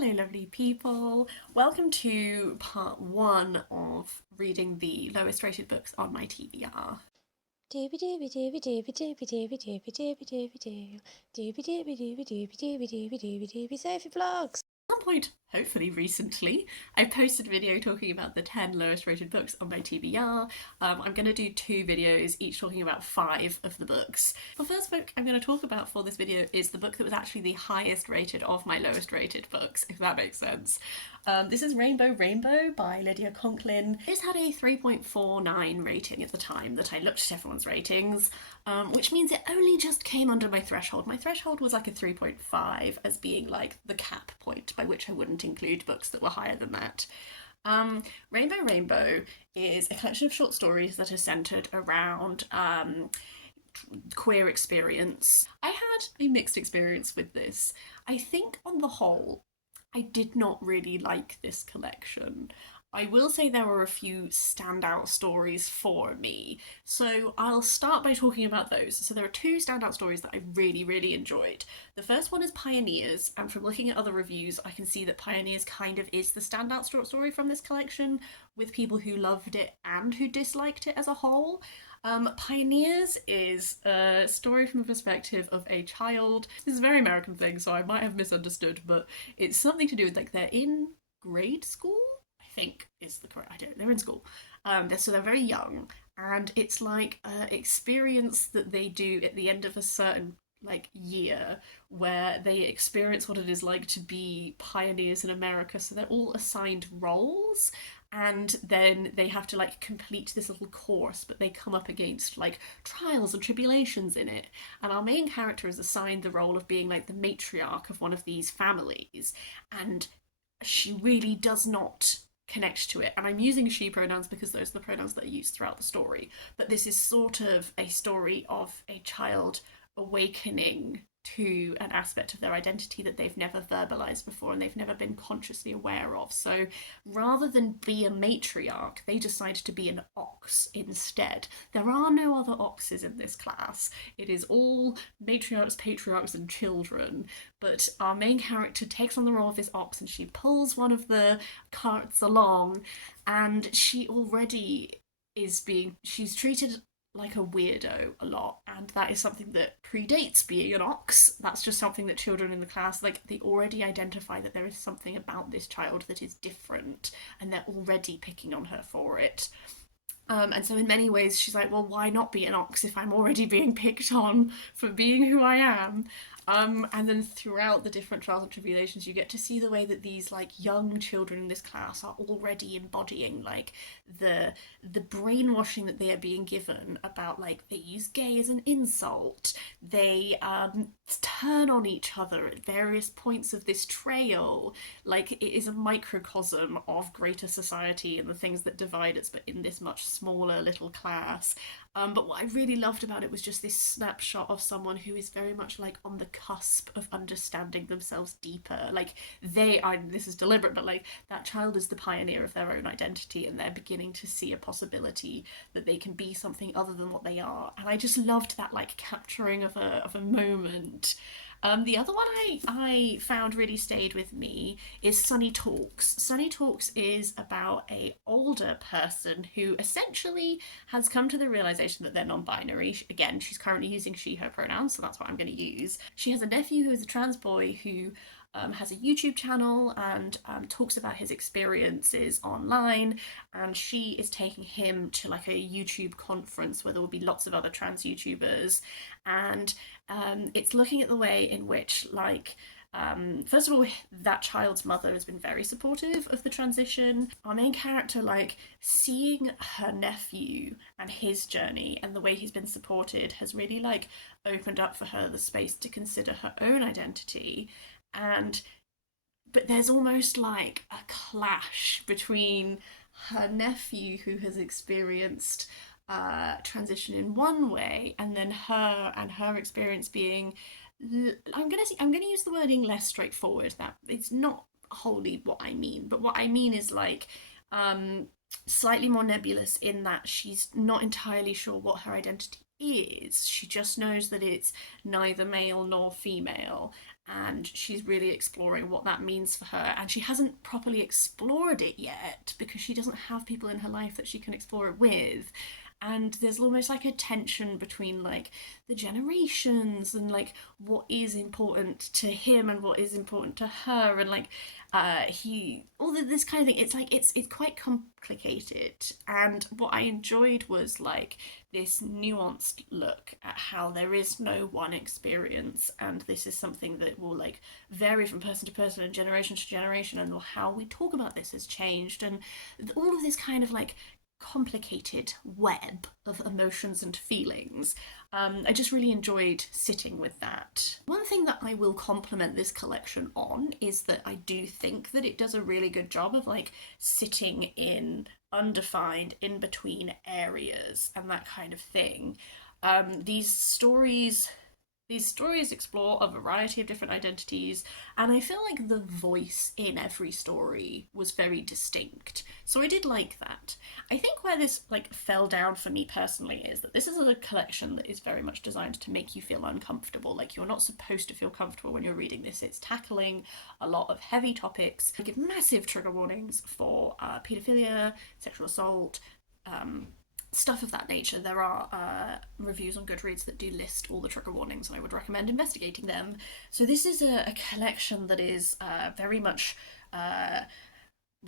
Hello lovely people, welcome to part one of reading the lowest rated books on my TBR. Dooby dooby dooby dooby dooby dooby dooby dooby dooby doo. Dooby dooby dooby dooby dooby dooby dooby dooby Sophie vlogs. At some point, hopefully recently, I posted a video talking about the 10 lowest rated books on my TBR. I'm going to do 2 videos, each talking about 5 of the books. The first book I'm going to talk about for this video is the book that was actually the highest rated of my lowest rated books, if that makes sense. This is Rainbow Rainbow by Lydia Conklin. This had a 3.49 rating at the time that I looked at everyone's ratings, which means it only just came under my threshold. My threshold was like a 3.5 as being like the cap point by which I wouldn't include books that were higher than that. Rainbow Rainbow is a collection of short stories that are centred around queer experience. I had a mixed experience with this. I think on the whole, I did not really like this collection. I will say there were a few standout stories for me, so I'll start by talking about those. So there are 2 standout stories that I really enjoyed. The first one is Pioneers, and from looking at other reviews I can see that Pioneers kind of is the standout story from this collection, with people who loved it and who disliked it as a whole. Pioneers is a story from the perspective of a child. This is a very American thing, so I might have misunderstood, but it's something to do with like they're in grade school, I think is the correct. I don't. They're in school. They're very young, and it's like an experience that they do at the end of a certain like year where they experience what it is like to be pioneers in America. So they're all assigned roles, and then they have to like complete this little course, but they come up against like trials and tribulations in it. And our main character is assigned the role of being like the matriarch of one of these families, and she really does not connect to it. And I'm using she pronouns because those are the pronouns that are used throughout the story. But this is sort of a story of a child awakening to an aspect of their identity that they've never verbalized before and they've never been consciously aware of. So rather than be a matriarch, they decided to be an ox instead. There are no other oxes in this class. It is all matriarchs, patriarchs, and children. But our main character takes on the role of this ox and she pulls one of the carts along, and she already she's treated like a weirdo a lot, and that is something that predates being an ox. That's just something that children in the class, like, they already identify that there is something about this child that is different, and they're already picking on her for it. And so in many ways she's like, well, why not be an ox if I'm already being picked on for being who I am? And then throughout the different trials and tribulations, you get to see the way that these like young children in this class are already embodying like the brainwashing that they are being given about, like, they use gay as an insult, they turn on each other at various points of this trail. Like, it is a microcosm of greater society and the things that divide us, but in this much smaller little class. But what I really loved about it was just this snapshot of someone who is very much like on the cusp of understanding themselves deeper. Like, they are, this is deliberate, but like that child is the pioneer of their own identity and they're beginning to see a possibility that they can be something other than what they are. And I just loved that like capturing of a moment. The other one I found really stayed with me is Sunny Talks. Sunny Talks is about a older person who essentially has come to the realization that they're non-binary. Again, she's currently using she, her pronouns, so that's what I'm going to use. She has a nephew who is a trans boy who has a YouTube channel and talks about his experiences online, and she is taking him to like a YouTube conference where there will be lots of other trans YouTubers, and it's looking at the way in which, like, first of all, that child's mother has been very supportive of the transition. Our main character, like, seeing her nephew and his journey and the way he's been supported has really, like, opened up for her the space to consider her own identity. But there's almost like a clash between her nephew, who has experienced transition in one way, and then her experience being, I'm gonna use the wording less straightforward. That it's not wholly what I mean, but what I mean is like slightly more nebulous in that she's not entirely sure what her identity is. She just knows that it's neither male nor female, and she's really exploring what that means for her, and she hasn't properly explored it yet because she doesn't have people in her life that she can explore it with. And there's almost like a tension between like the generations and like what is important to him and what is important to her, and like he all this kind of thing. It's like it's quite complicated, and what I enjoyed was like this nuanced look at how there is no one experience, and this is something that will like vary from person to person and generation to generation, and how we talk about this has changed, and all of this kind of like complicated web of emotions and feelings. I just really enjoyed sitting with that. One thing that I will compliment this collection on is that I do think that it does a really good job of like sitting in undefined in between areas and that kind of thing. These stories explore a variety of different identities, and I feel like the voice in every story was very distinct. So I did like that. I think where this like fell down for me personally is that this is a collection that is very much designed to make you feel uncomfortable. Like, you're not supposed to feel comfortable when you're reading this. It's tackling a lot of heavy topics. I give massive trigger warnings for paedophilia, sexual assault, stuff of that nature. There are reviews on Goodreads that do list all the trigger warnings, and I would recommend investigating them. So this is a collection that is very much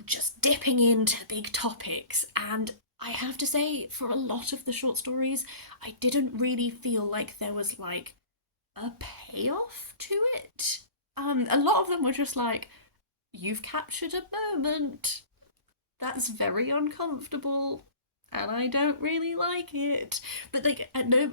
just dipping into big topics, and I have to say, for a lot of the short stories, I didn't really feel like there was like a payoff to it. A lot of them were just like, you've captured a moment that's very uncomfortable, and I don't really like it. But like, at no,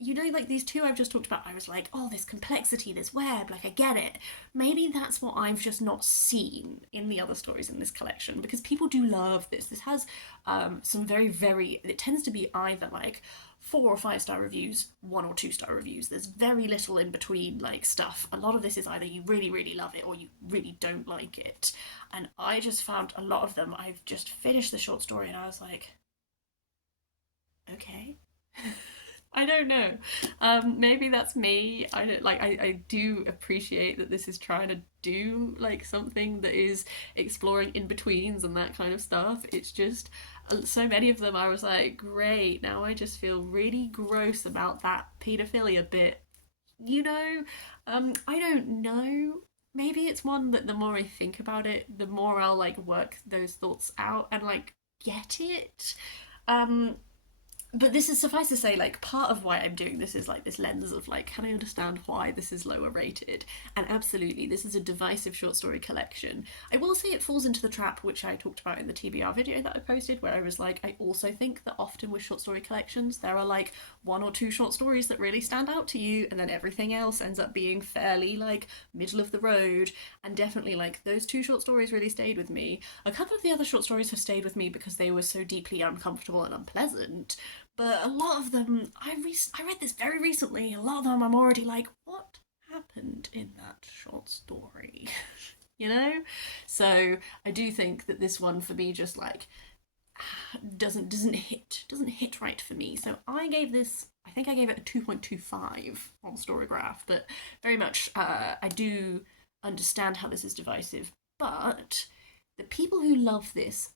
you know, like these two I've just talked about, I was like, oh, this complexity, this web, like I get it. Maybe that's what I've just not seen in the other stories in this collection, because people do love this. This has some very, it tends to be either like 4 or 5 star reviews, 1 or 2 star reviews. There's very little in between like stuff. A lot of this is either you really love it or you really don't like it. And I just found a lot of them, I've just finished the short story and I was like, okay. I don't know. Maybe that's me. I don't like. I do appreciate that this is trying to do like something that is exploring in betweens and that kind of stuff. It's just so many of them. I was like, great. Now I just feel really gross about that paedophilia bit. You know, I don't know. Maybe it's one that the more I think about it, the more I'll like work those thoughts out and like get it. Um, but this is, suffice to say, like part of why I'm doing this is like this lens of like, can I understand why this is lower rated? And absolutely, this is a divisive short story collection. I will say it falls into the trap which I talked about in the TBR video that I posted, where I was like, I also think that often with short story collections there are like 1 or 2 short stories that really stand out to you, and then everything else ends up being fairly like middle of the road. And definitely like those 2 short stories really stayed with me. A couple of the other short stories have stayed with me because they were so deeply uncomfortable and unpleasant. But a lot of them, I read this very recently, a lot of them I'm already like, what happened in that short story? You know? So I do think that this one for me just like doesn't hit right for me. So I gave this, I think I gave it a 2.25 on Storygraph, but very much I do understand how this is divisive, but the people who love this.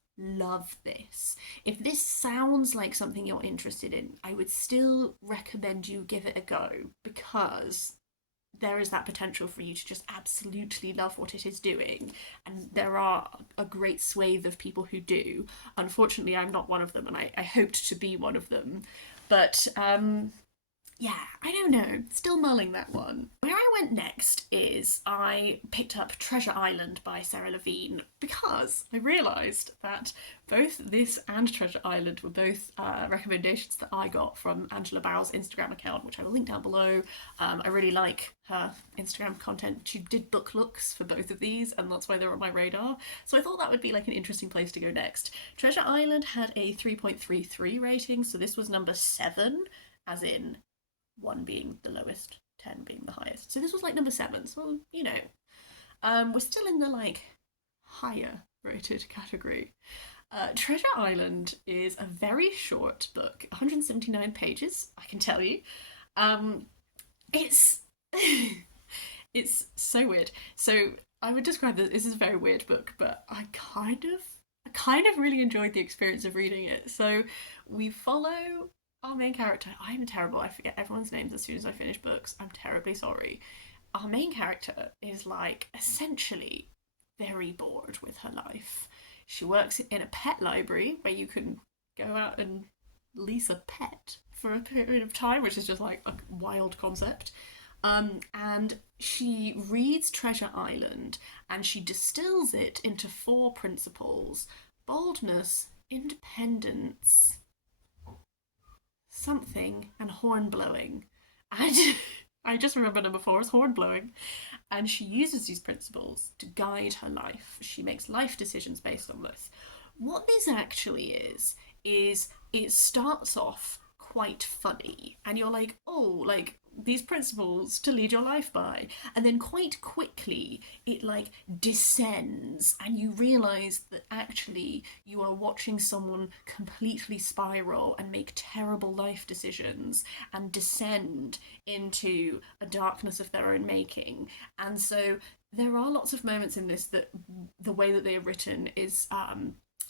If this sounds like something you're interested in, I would still recommend you give it a go, because there is that potential for you to just absolutely love what it is doing, and there are a great swathe of people who do. Unfortunately, I'm not one of them, and I hoped to be one of them. But yeah, I don't know. Still mulling that one. Where I went next is I picked up Treasure Island by Sara Levine, because I realised that both this and Treasure Island were both recommendations that I got from Angela Bauer's Instagram account, which I will link down below. I really like her Instagram content. She did book looks for both of these, and that's why they're on my radar. So I thought that would be like an interesting place to go next. Treasure Island had a 3.33 rating, so this was number 7, as in 1 being the lowest, 10 being the highest. So this was like number 7, so you know, we're still in the like higher rated category. Treasure Island is a very short book, 179 pages, I can tell you. It's It's so weird. So I would describe this as a very weird book, but I kind of really enjoyed the experience of reading it. So we follow our main character. I'm terrible. I forget everyone's names as soon as I finish books. I'm terribly sorry. Our main character is like essentially very bored with her life. She works in a pet library where you can go out and lease a pet for a period of time, which is just like a wild concept. And she reads Treasure Island and she distills it into four principles: boldness, independence, something, and horn blowing. And I just remember number four is horn blowing. And she uses these principles to guide her life. She makes life decisions based on this. What this actually is it starts off quite funny. And you're like, oh, like these principles to lead your life by. And then quite quickly it like descends and you realize that actually you are watching someone completely spiral and make terrible life decisions and descend into a darkness of their own making. And so there are lots of moments in this that the way that they are written is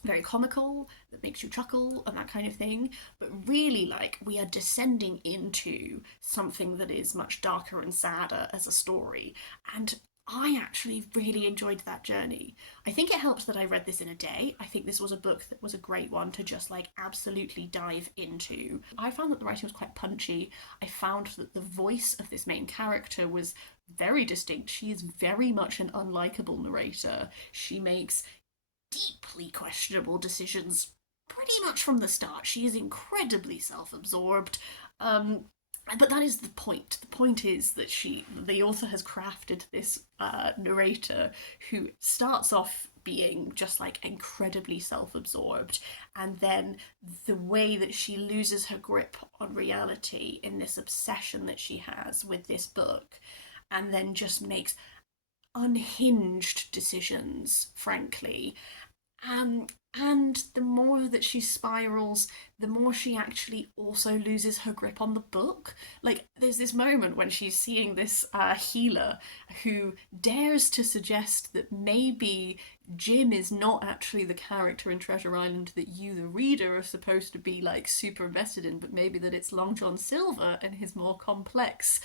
very comical, that makes you chuckle and that kind of thing. But really, like, we are descending into something that is much darker and sadder as a story. And I actually really enjoyed that journey. I think it helped that I read this in a day. I think this was a book that was a great one to just like absolutely dive into. I found that the writing was quite punchy. I found that the voice of this main character was very distinct. She is very much an unlikable narrator. She makes deeply questionable decisions pretty much from the start. She is incredibly self-absorbed. But that is the point. The point is that the author has crafted this narrator who starts off being just like incredibly self-absorbed, and then the way that she loses her grip on reality in this obsession that she has with this book, and then just makes unhinged decisions, frankly. And the more that she spirals, the more she actually also loses her grip on the book. Like, there's this moment when she's seeing this healer who dares to suggest that maybe Jim is not actually the character in Treasure Island that you, the reader, are supposed to be like super invested in, but maybe that it's Long John Silver and his more complex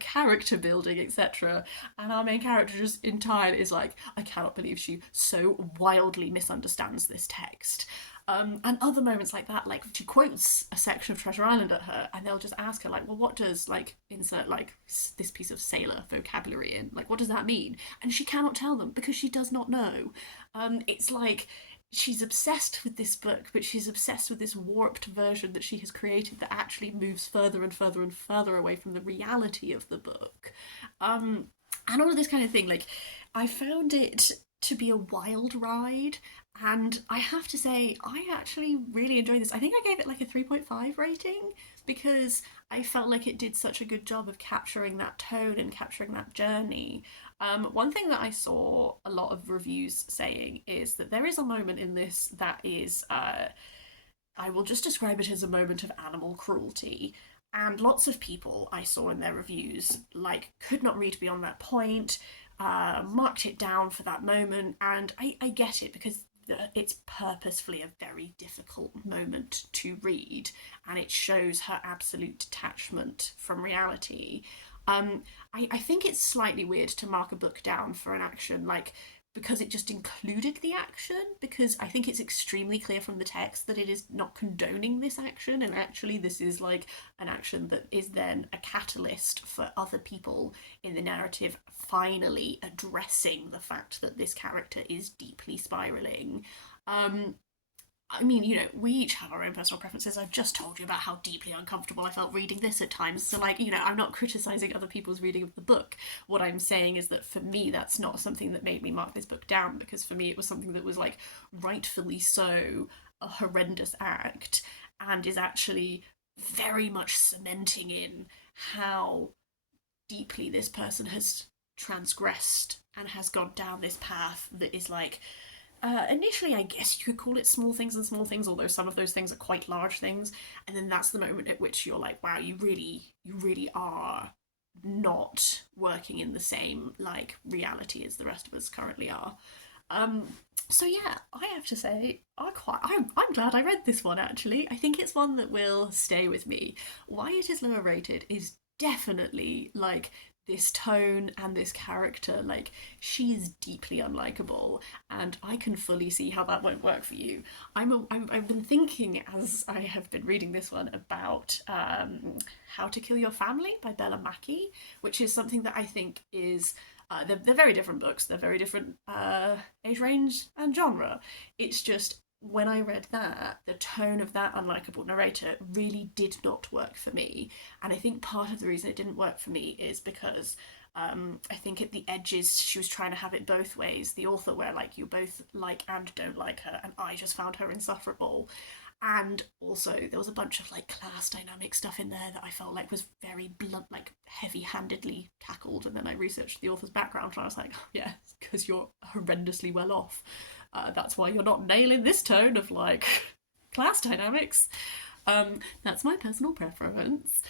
character building, etc. And our main character just entirely is like, I cannot believe she so wildly misunderstands this text. And other moments like that, like she quotes a section of Treasure Island at her, and they'll just ask her, like, well, what does, like, insert, like, this piece of sailor vocabulary in? Like, what does that mean? And she cannot tell them because she does not know. It's like she's obsessed with this book, but she's obsessed with this warped version that she has created that actually moves further and further and further away from the reality of the book. And all of this kind of thing, like, I found it to be a wild ride, and I have to say I actually really enjoyed this. I think I gave it like a 3.5 rating because I felt like it did such a good job of capturing that tone and capturing that journey. One thing that I saw a lot of reviews saying is that there is a moment in this that is I will just describe it as a moment of animal cruelty. And lots of people I saw in their reviews like could not read beyond that point, marked it down for that moment, and I get it because it's purposefully a very difficult moment to read, and it shows her absolute detachment from reality. I think it's slightly weird to mark a book down for an action like because it just included the action, because I think it's extremely clear from the text that it is not condoning this action, and actually this is like an action that is then a catalyst for other people in the narrative finally addressing the fact that this character is deeply spiraling. I mean, you know, we each have our own personal preferences. I've just told you about how deeply uncomfortable I felt reading this at times. So, like, you know, I'm not criticising other people's reading of the book. What I'm saying is that for me, that's not something that made me mark this book down, because for me, it was something that was, like, rightfully so a horrendous act, and is actually very much cementing in how deeply this person has transgressed and has gone down this path that is, like, initially, I guess you could call it small things and small things, although some of those things are quite large things. And then that's the moment at which you're like, wow, you really are not working in the same like reality as the rest of us currently are. So yeah, I have to say, I'm glad I read this one actually. I think it's one that will stay with me. Why it is lower rated is definitely like this tone and this character. Like, she is deeply unlikable, and I can fully see how that won't work for you. I've been thinking as I have been reading this one about How to Kill Your Family by Bella Mackie, which is something that I think is they're very different books. They're very different age range and genre. It's just when I read that, the tone of that unlikable narrator really did not work for me. And I think part of the reason it didn't work for me is because I think at the edges she was trying to have it both ways. The author, where like you both like and don't like her, and I just found her insufferable. And also there was a bunch of like class dynamic stuff in there that I felt like was very blunt, like heavy-handedly tackled. And then I researched the author's background and I was like, oh, yeah, because you're horrendously well off. That's why you're not nailing this tone of like class dynamics. That's my personal preference.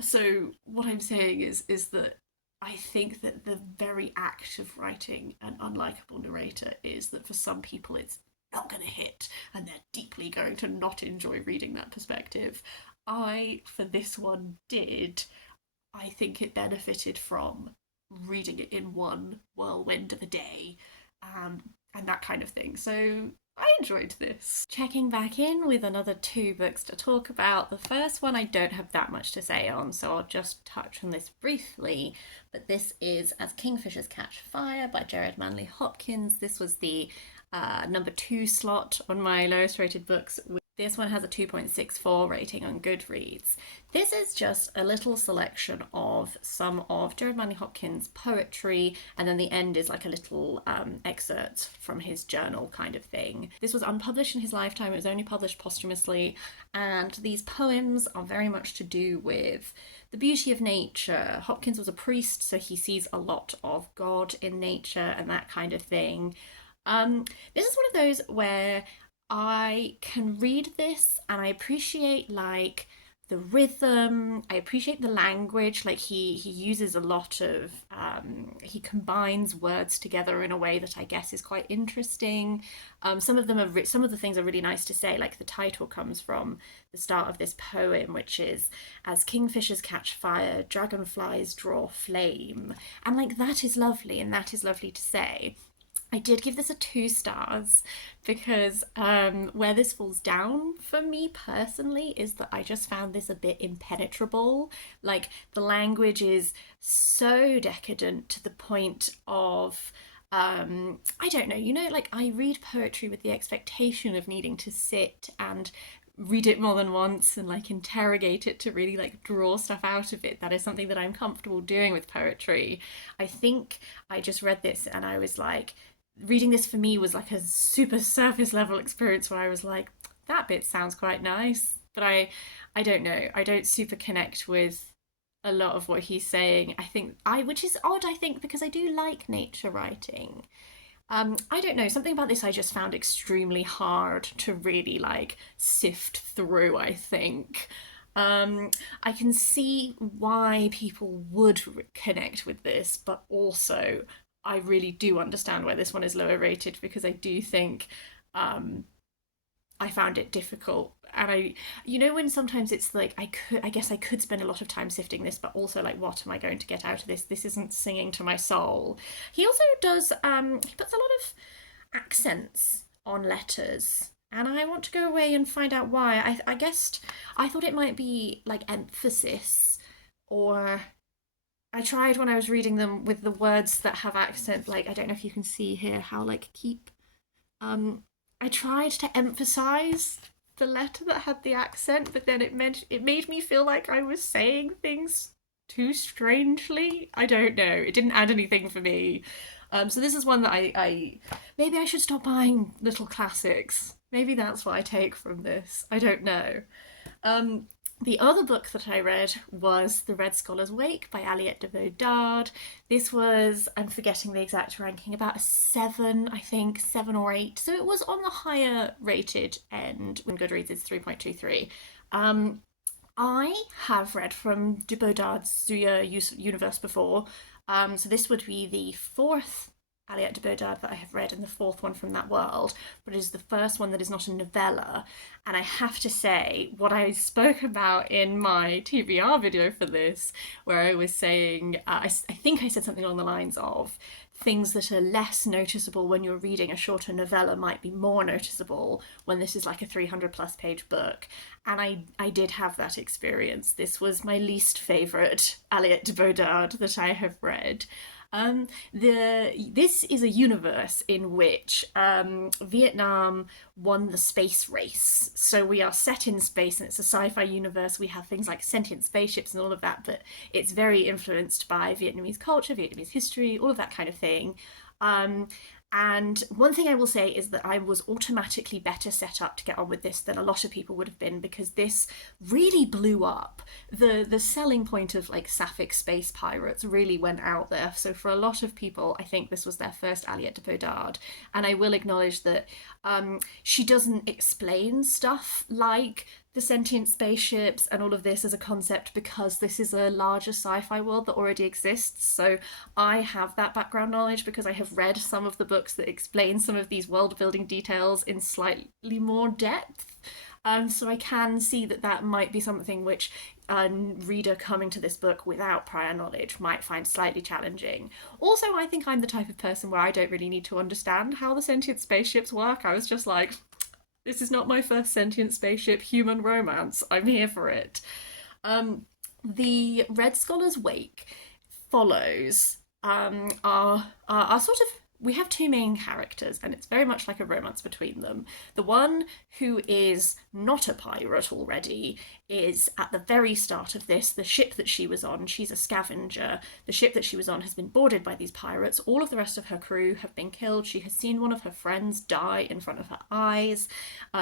So what I'm saying is that I think that the very act of writing an unlikable narrator is that for some people it's not going to hit and they're deeply going to not enjoy reading that perspective. I, for this one, did. I think it benefited from reading it in one whirlwind of a day, and that kind of thing. So I enjoyed this. Checking back in with another two books to talk about. The first one I don't have that much to say on, so I'll just touch on this briefly. But this is As Kingfishers Catch Fire by Gerard, Manley, Hopkins. This was the number 2 slot on my lowest rated books. This one has a 2.64 rating on Goodreads. This is just a little selection of some of Gerard Manley Hopkins' poetry, and then the end is like a little excerpt from his journal kind of thing. This was unpublished in his lifetime, it was only published posthumously, and these poems are very much to do with the beauty of nature. Hopkins was a priest, so he sees a lot of God in nature and that kind of thing. This is one of those where I can read this and I appreciate like the rhythm, I appreciate the language. Like he uses a lot of he combines words together in a way that I guess is quite interesting. Some of the things are really nice to say. Like the title comes from the start of this poem, which is "As kingfishers catch fire, dragonflies draw flame," and like that is lovely, and that is lovely to say. I did give this a 2 stars because where this falls down for me personally is that I just found this a bit impenetrable. Like the language is so decadent to the point of I don't know, you know, like I read poetry with the expectation of needing to sit and read it more than once and like interrogate it to really like draw stuff out of it. That is something that I'm comfortable doing with poetry. I think I just read this and I was like, reading this for me was like a super surface level experience where I was like, that bit sounds quite nice, but I don't know, I don't super connect with a lot of what he's saying. Which is odd, I think, because I do like nature writing. I don't know, something about this I just found extremely hard to really like sift through, I think. I can see why people would connect with this, but also I really do understand why this one is lower rated, because I do think I found it difficult. And you know, when sometimes it's like I guess I could spend a lot of time sifting this, but also like, what am I going to get out of this? This isn't singing to my soul. He also does he puts a lot of accents on letters, and I want to go away and find out why. I guess I thought it might be like emphasis, or I tried when I was reading them with the words that have accent, like I don't know if you can see here how like keep. I tried to emphasize the letter that had the accent, but then it made me feel like I was saying things too strangely. I don't know. It didn't add anything for me. So this is one that I maybe I should stop buying little classics. Maybe that's what I take from this. I don't know. The other book that I read was The Red Scholar's Wake by Aliette de Bodard. This was, I'm forgetting the exact ranking, about a 7, I think, 7 or 8. So it was on the higher rated end when Goodreads is 3.23. I have read from de Bodard's universe before. So this would be the fourth Aliette de Bodard that I have read and the fourth one from that world, but it is the first one that is not a novella. And I have to say, what I spoke about in my TBR video for this, where I was saying, I think I said something along the lines of, things that are less noticeable when you're reading a shorter novella might be more noticeable when this is like a 300 plus page book. And I did have that experience. This was my least favourite Aliette de Bodard that I have read. This is a universe in which Vietnam won the space race. So we are set in space and it's a sci-fi universe. We have things like sentient spaceships and all of that, but it's very influenced by Vietnamese culture, Vietnamese history, all of that kind of thing. And one thing I will say is that I was automatically better set up to get on with this than a lot of people would have been, because this really blew up. The selling point of like sapphic space pirates really went out there. So for a lot of people, I think this was their first Aliette de Bodard. And I will acknowledge that she doesn't explain stuff like the sentient spaceships and all of this as a concept, because this is a larger sci-fi world that already exists. So I have that background knowledge because I have read some of the books that explain some of these world building details in slightly more depth. So I can see that that might be something which a reader coming to this book without prior knowledge might find slightly challenging. Also, I think I'm the type of person where I don't really need to understand how the sentient spaceships work. I was just like, this is not my first sentient spaceship human romance. I'm here for it. The Red Scholar's Wake follows our sort of, we have two main characters and it's very much like a romance between them. The one who is not a pirate already is at the very start of this, the ship that she was on, she's a scavenger. The ship that she was on has been boarded by these pirates. All of the rest of her crew have been killed. She has seen one of her friends die in front of her eyes.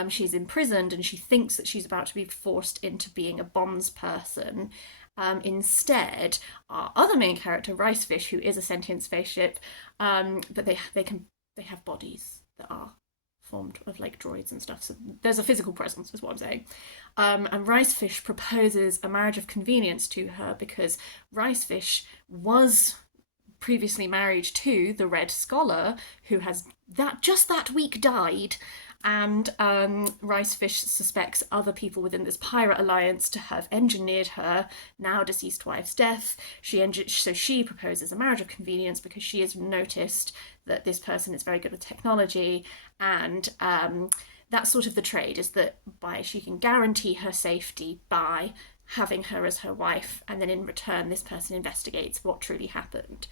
She's imprisoned and she thinks that she's about to be forced into being a bondsperson. Instead, our other main character, Ricefish, who is a sentient spaceship, but they have bodies that are formed of like droids and stuff. So there's a physical presence, is what I'm saying. And Ricefish proposes a marriage of convenience to her because Ricefish was previously married to the Red Scholar, who has just that week died. And Ricefish suspects other people within this pirate alliance to have engineered her now deceased wife's death. So she proposes a marriage of convenience because she has noticed that this person is very good with technology, and that's sort of the trade, is that she can guarantee her safety by having her as her wife, and then in return this person investigates what truly happened.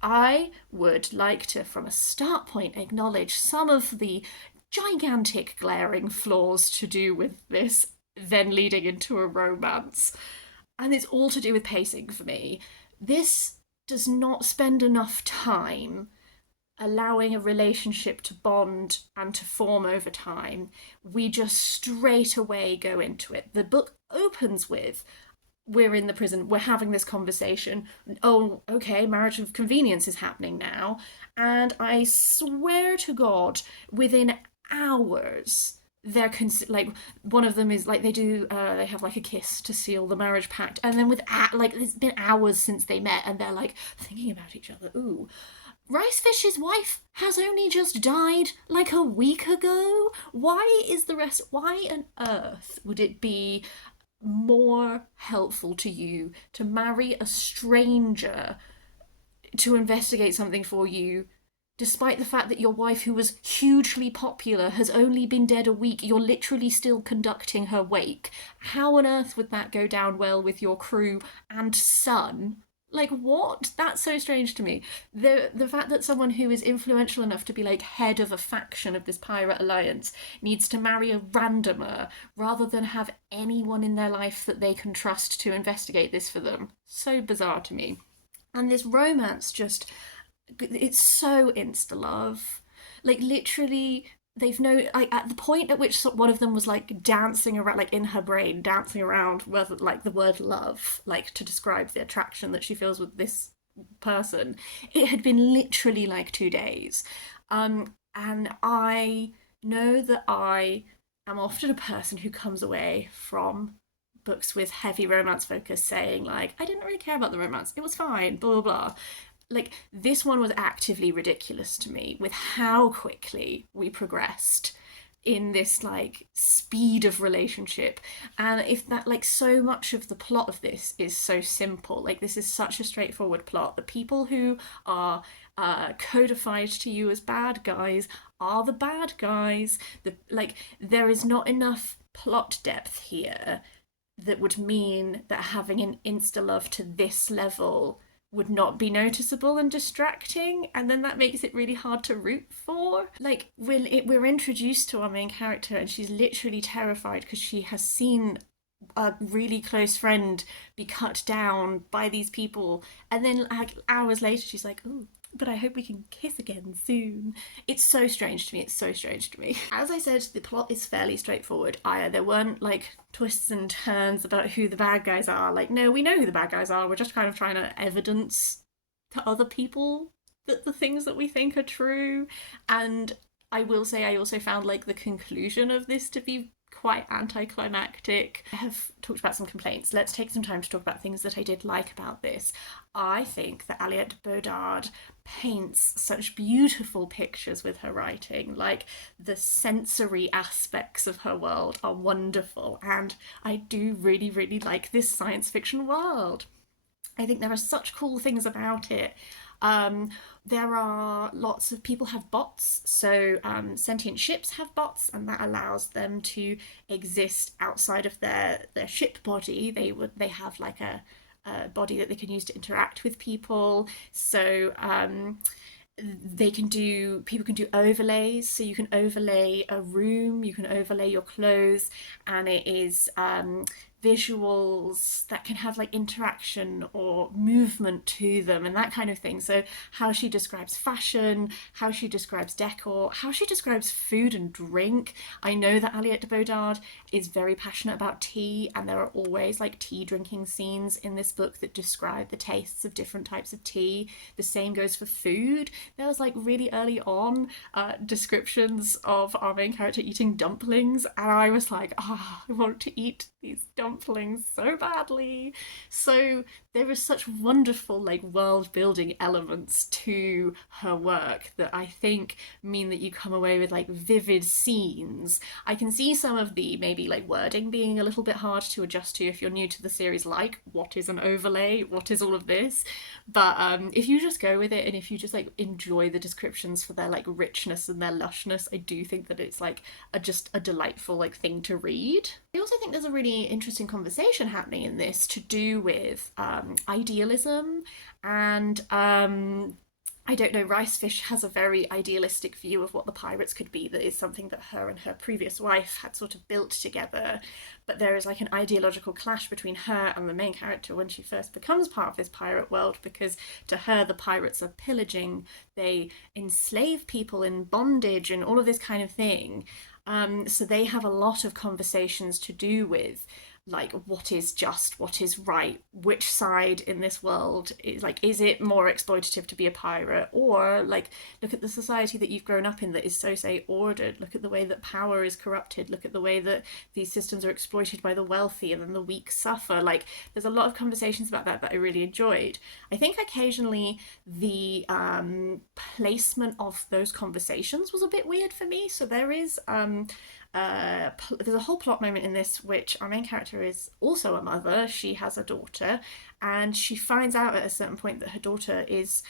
I would like to, from a start point, acknowledge some of the gigantic glaring flaws to do with this, then leading into a romance. And it's all to do with pacing for me. This does not spend enough time allowing a relationship to bond and to form over time. We just straight away go into it. The book opens with, we're in the prison, we're having this conversation. Oh, okay, marriage of convenience is happening now. And I swear to God, within hours, they're like, one of them is like, they have like a kiss to seal the marriage pact, and then like it's been hours since they met and they're like thinking about each other. Ooh, Ricefish's wife has only just died like a week ago. Why on earth would it be more helpful to you to marry a stranger to investigate something for you, despite the fact that your wife, who was hugely popular, has only been dead a week? You're literally still conducting her wake. How on earth would that go down well with your crew and son? Like, what? That's so strange to me. The fact that someone who is influential enough to be like head of a faction of this pirate alliance needs to marry a randomer rather than have anyone in their life that they can trust to investigate this for them. So bizarre to me. And this romance just, it's so insta-love. Like, literally, they've like, at the point at which one of them was like dancing around, like in her brain, dancing around with like the word love, like to describe the attraction that she feels with this person, it had been literally like 2 days. And I know that I am often a person who comes away from books with heavy romance focus saying like, I didn't really care about the romance, it was fine, blah blah blah. Like, this one was actively ridiculous to me with how quickly we progressed in this like speed of relationship. And if that, like, so much of the plot of this is so simple, like this is such a straightforward plot, the people who are codified to you as bad guys are the bad guys. There is not enough plot depth here that would mean that having an insta love to this level would not be noticeable and distracting, and then that makes it really hard to root for. Like, when we're introduced to our main character and she's literally terrified because she has seen a really close friend be cut down by these people, and then like hours later she's like, ooh, but I hope we can kiss again soon. It's so strange to me. It's so strange to me. As I said, the plot is fairly straightforward. There weren't like twists and turns about who the bad guys are. Like, no, we know who the bad guys are. We're just kind of trying to evidence to other people that the things that we think are true. And I will say I also found like the conclusion of this to be quite anticlimactic. I have talked about some complaints. Let's take some time to talk about things that I did like about this. I think that Aliette Bodard paints such beautiful pictures with her writing. Like, the sensory aspects of her world are wonderful, and I do really, really like this science fiction world. I think there are such cool things about it. There are lots of people have bots, so sentient ships have bots, and that allows them to exist outside of their ship body. They have like a body that they can use to interact with people. So people can do overlays, so you can overlay a room, you can overlay your clothes, and it is visuals that can have like interaction or movement to them and that kind of thing. So how she describes fashion, how she describes decor, how she describes food and drink. I know that Aliette Bodard is very passionate about tea, and there are always like tea drinking scenes in this book that describe the tastes of different types of tea. The same goes for food. There was like really early on descriptions of our main character eating dumplings, and I was like, I want to eat these dumplings so badly. So there is such wonderful like world building elements to her work that I think mean that you come away with like vivid scenes. I can see some of the maybe like wording being a little bit hard to adjust to if you're new to the series, like what is an overlay, what is all of this. But if you just go with it, and if you just like enjoy the descriptions for their like richness and their lushness, I do think that it's like just a delightful like thing to read. I also think there's a really interesting conversation happening in this to do with idealism and I don't know, Ricefish has a very idealistic view of what the pirates could be that is something that her and her previous wife had sort of built together. But there is like an ideological clash between her and the main character when she first becomes part of this pirate world, because to her the pirates are pillaging, they enslave people in bondage and all of this kind of thing. So they have a lot of conversations to do with like what is just, what is right, which side in this world is like, is it more exploitative to be a pirate, or like look at the society that you've grown up in that is so say ordered, look at the way that power is corrupted, look at the way that these systems are exploited by the wealthy and then the weak suffer. Like, there's a lot of conversations about that I really enjoyed. I think occasionally the placement of those conversations was a bit weird for me. So there is there's a whole plot moment in this which our main character is also a mother. She has a daughter, and she finds out at a certain point that her daughter is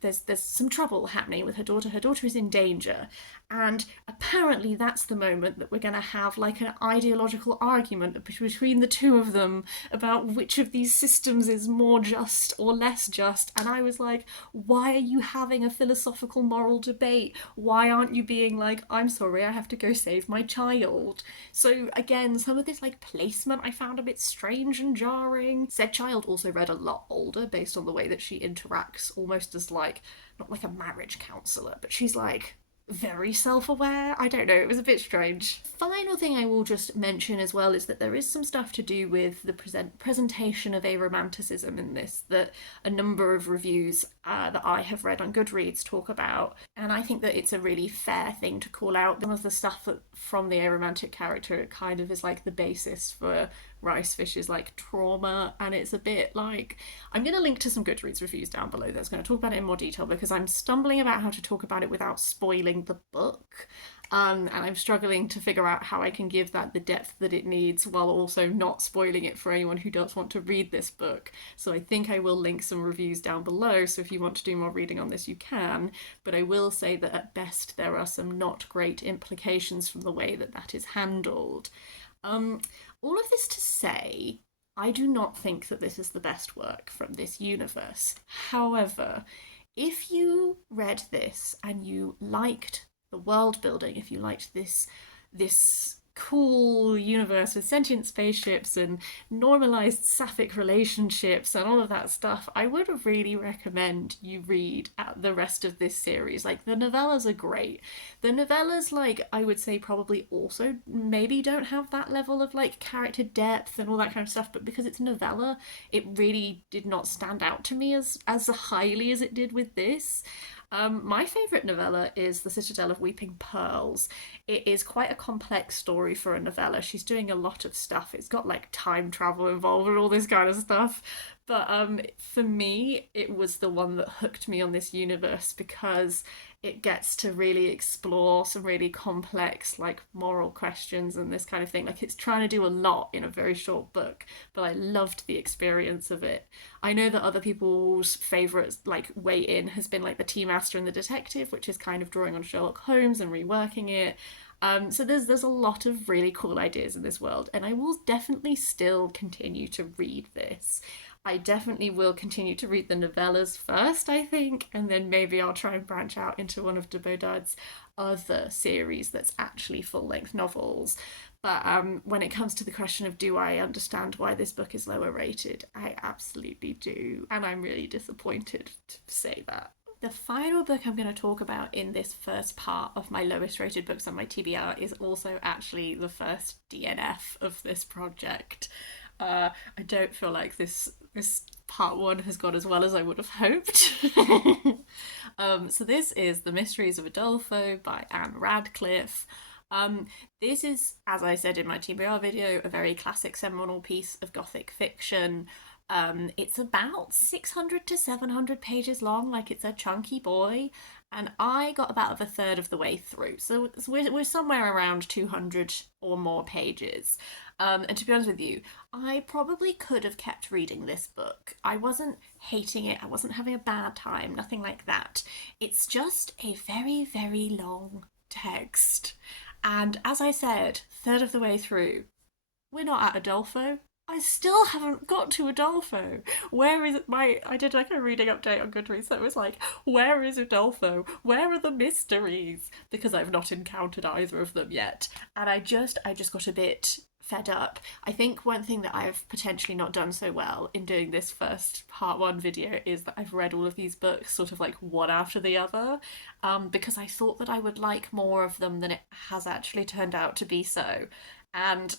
there's some trouble happening with her daughter. Her daughter is in danger, and apparently that's the moment that we're going to have like an ideological argument between the two of them about which of these systems is more just or less just. And I was like, why are you having a philosophical moral debate? Why aren't you being like, I'm sorry, I have to go save my child? So again, some of this like placement I found a bit strange and jarring. Said child also read a lot older based on the way that she interacts, almost as like, not like a marriage counsellor, but she's like very self-aware. I don't know, it was a bit strange. Final thing I will just mention as well is that there is some stuff to do with the presentation of aromanticism in this that a number of reviews that I have read on Goodreads talk about, and I think that it's a really fair thing to call out. Some of the stuff that from the aromantic character kind of is like the basis for Ricefish's like trauma, and it's a bit like, I'm going to link to some Goodreads reviews down below that's going to talk about it in more detail, because I'm stumbling about how to talk about it without spoiling the book, and I'm struggling to figure out how I can give that the depth that it needs while also not spoiling it for anyone who does want to read this book. So I think I will link some reviews down below, so if you want to do more reading on this you can, but I will say that at best there are some not great implications from the way that that is handled. All of this to say, I do not think that this is the best work from this universe. However, if you read this and you liked the world building, if you liked this cool universe with sentient spaceships and normalized sapphic relationships and all of that stuff, I would really recommend you read the rest of this series. Like, the novellas are great. The novellas, like, I would say probably also maybe don't have that level of like character depth and all that kind of stuff, but because it's novella, it really did not stand out to me as highly as it did with this. My favourite novella is The Citadel of Weeping Pearls. It is quite a complex story for a novella. She's doing a lot of stuff. It's got like time travel involved and all this kind of stuff. But for me, it was the one that hooked me on this universe because it gets to really explore some really complex like moral questions and this kind of thing. Like, it's trying to do a lot in a very short book, but I loved the experience of it. I know that other people's favourites like way in has been like The Tea Master and the Detective, which is kind of drawing on Sherlock Holmes and reworking it. So there's a lot of really cool ideas in this world, and I will definitely still continue to read this. I definitely will continue to read the novellas first, I think, and then maybe I'll try and branch out into one of de Bodard's other series that's actually full-length novels. But when it comes to the question of do I understand why this book is lower rated, I absolutely do, and I'm really disappointed to say that. The final book I'm going to talk about in this first part of my lowest rated books on my TBR is also actually the first DNF of this project. I don't feel like this part one has gone as well as I would have hoped. So this is The Mysteries of Udolpho by Anne Radcliffe. This is, as I said in my TBR video, a very classic seminal piece of Gothic fiction. It's about 600 to 700 pages long, like it's a chunky boy, and I got about a third of the way through, so we're somewhere around 200 or more pages. And to be honest with you, I probably could have kept reading this book. I wasn't hating it, I wasn't having a bad time, nothing like that. It's just a very, very long text. And as I said, third of the way through, we're not at Udolpho. I still haven't got to Udolpho. Where is I did like a reading update on Goodreads that was like, where is Udolpho? Where are the mysteries? Because I've not encountered either of them yet. And I just got a bit fed up. I think one thing that I've potentially not done so well in doing this first part one video is that I've read all of these books sort of like one after the other, because I thought that I would like more of them than it has actually turned out to be so. And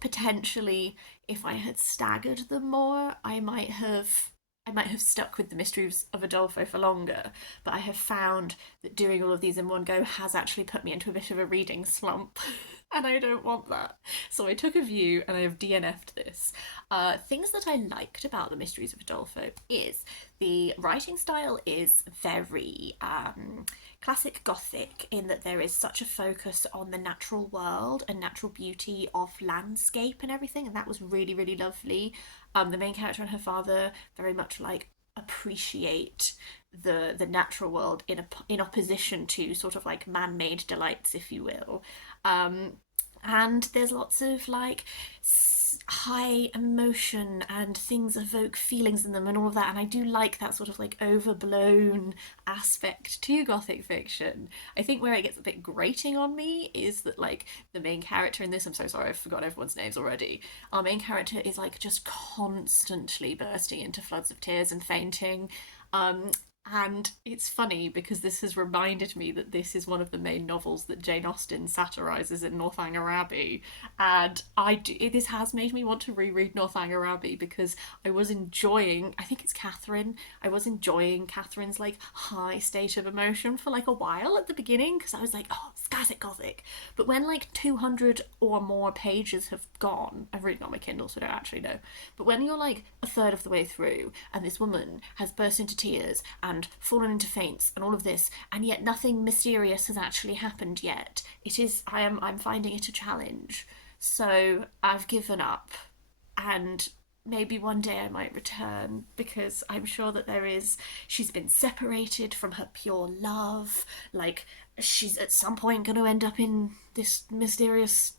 potentially, if I had staggered them more, I might have stuck with The Mysteries of Udolpho for longer, but I have found that doing all of these in one go has actually put me into a bit of a reading slump, and I don't want that. So I took a view and I have DNF'd this. Things that I liked about The Mysteries of Udolpho is the writing style is very classic Gothic in that there is such a focus on the natural world and natural beauty of landscape and everything, and that was really, really lovely. The main character and her father very much like appreciate the natural world in opposition to sort of like man-made delights, if you will. And there's lots of like high emotion and things evoke feelings in them and all of that, and I do like that sort of like overblown aspect to Gothic fiction. I think where it gets a bit grating on me is that like the main character in this, I'm so sorry I've forgotten everyone's names already, our main character is like just constantly bursting into floods of tears and fainting. And it's funny because this has reminded me that this is one of the main novels that Jane Austen satirises in Northanger Abbey. And this has made me want to reread Northanger Abbey because I was enjoying, I think it's Catherine, I was enjoying Catherine's like high state of emotion for like a while at the beginning because I was like, oh, it's classic Gothic. But when like 200 or more pages have gone, I've read it on my Kindle so I don't actually know, but when you're like a third of the way through and this woman has burst into tears and fallen into faints and all of this, and yet nothing mysterious has actually happened yet. I'm finding it a challenge. So I've given up, and maybe one day I might return because I'm sure that she's been separated from her pure love. Like, she's at some point going to end up in this mysterious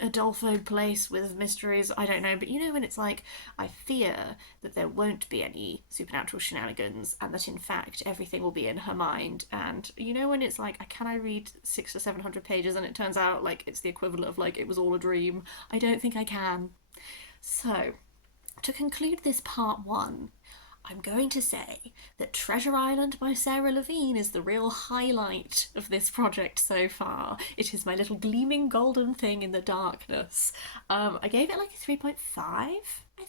Udolpho place with mysteries, I don't know, but you know when it's like, I fear that there won't be any supernatural shenanigans and that in fact everything will be in her mind. And you know when it's like, can I read 600 or 700 pages and it turns out like it's the equivalent of like it was all a dream? I don't think I can. So, to conclude this part one, I'm going to say that Treasure Island by Sarah Levine is the real highlight of this project so far. It is my little gleaming golden thing in the darkness. I gave it like a 3.5, I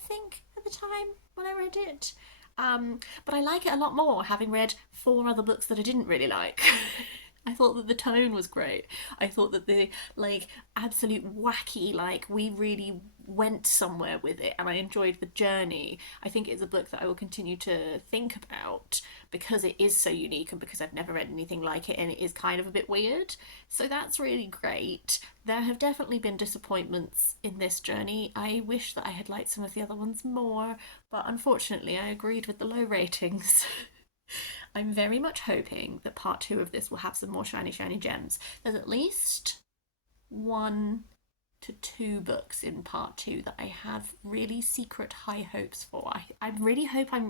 think, at the time when I read it. But I like it a lot more having read 4 other books that I didn't really like. I thought that the tone was great. I thought that the like absolute wacky, like we really went somewhere with it and I enjoyed the journey. I think it's a book that I will continue to think about because it is so unique and because I've never read anything like it and it is kind of a bit weird. So that's really great. There have definitely been disappointments in this journey. I wish that I had liked some of the other ones more, but unfortunately I agreed with the low ratings. I'm very much hoping that part 2 of this will have some more shiny, shiny gems. There's at least 1 to 2 books in part 2 that I have really secret high hopes for. I really hope I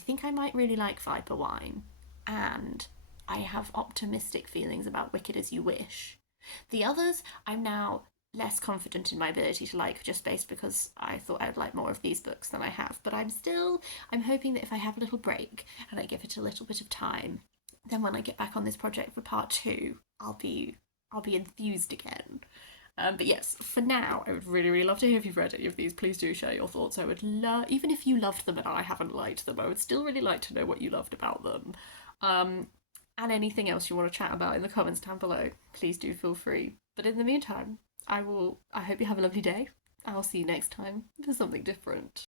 think I might really like Viper Wine, and I have optimistic feelings about Wicked As You Wish. The others, I'm now less confident in my ability to like just based because I thought I would like more of these books than I have, but I'm hoping that if I have a little break and I give it a little bit of time, then when I get back on this project for part 2 I'll be enthused again. But yes, for now, I would really, really love to hear if you've read any of these. Please do share your thoughts. I would love, even if you loved them and I haven't liked them, I would still really like to know what you loved about them. And anything else you want to chat about in the comments down below, please do feel free. But in the meantime, I hope you have a lovely day. I'll see you next time for something different.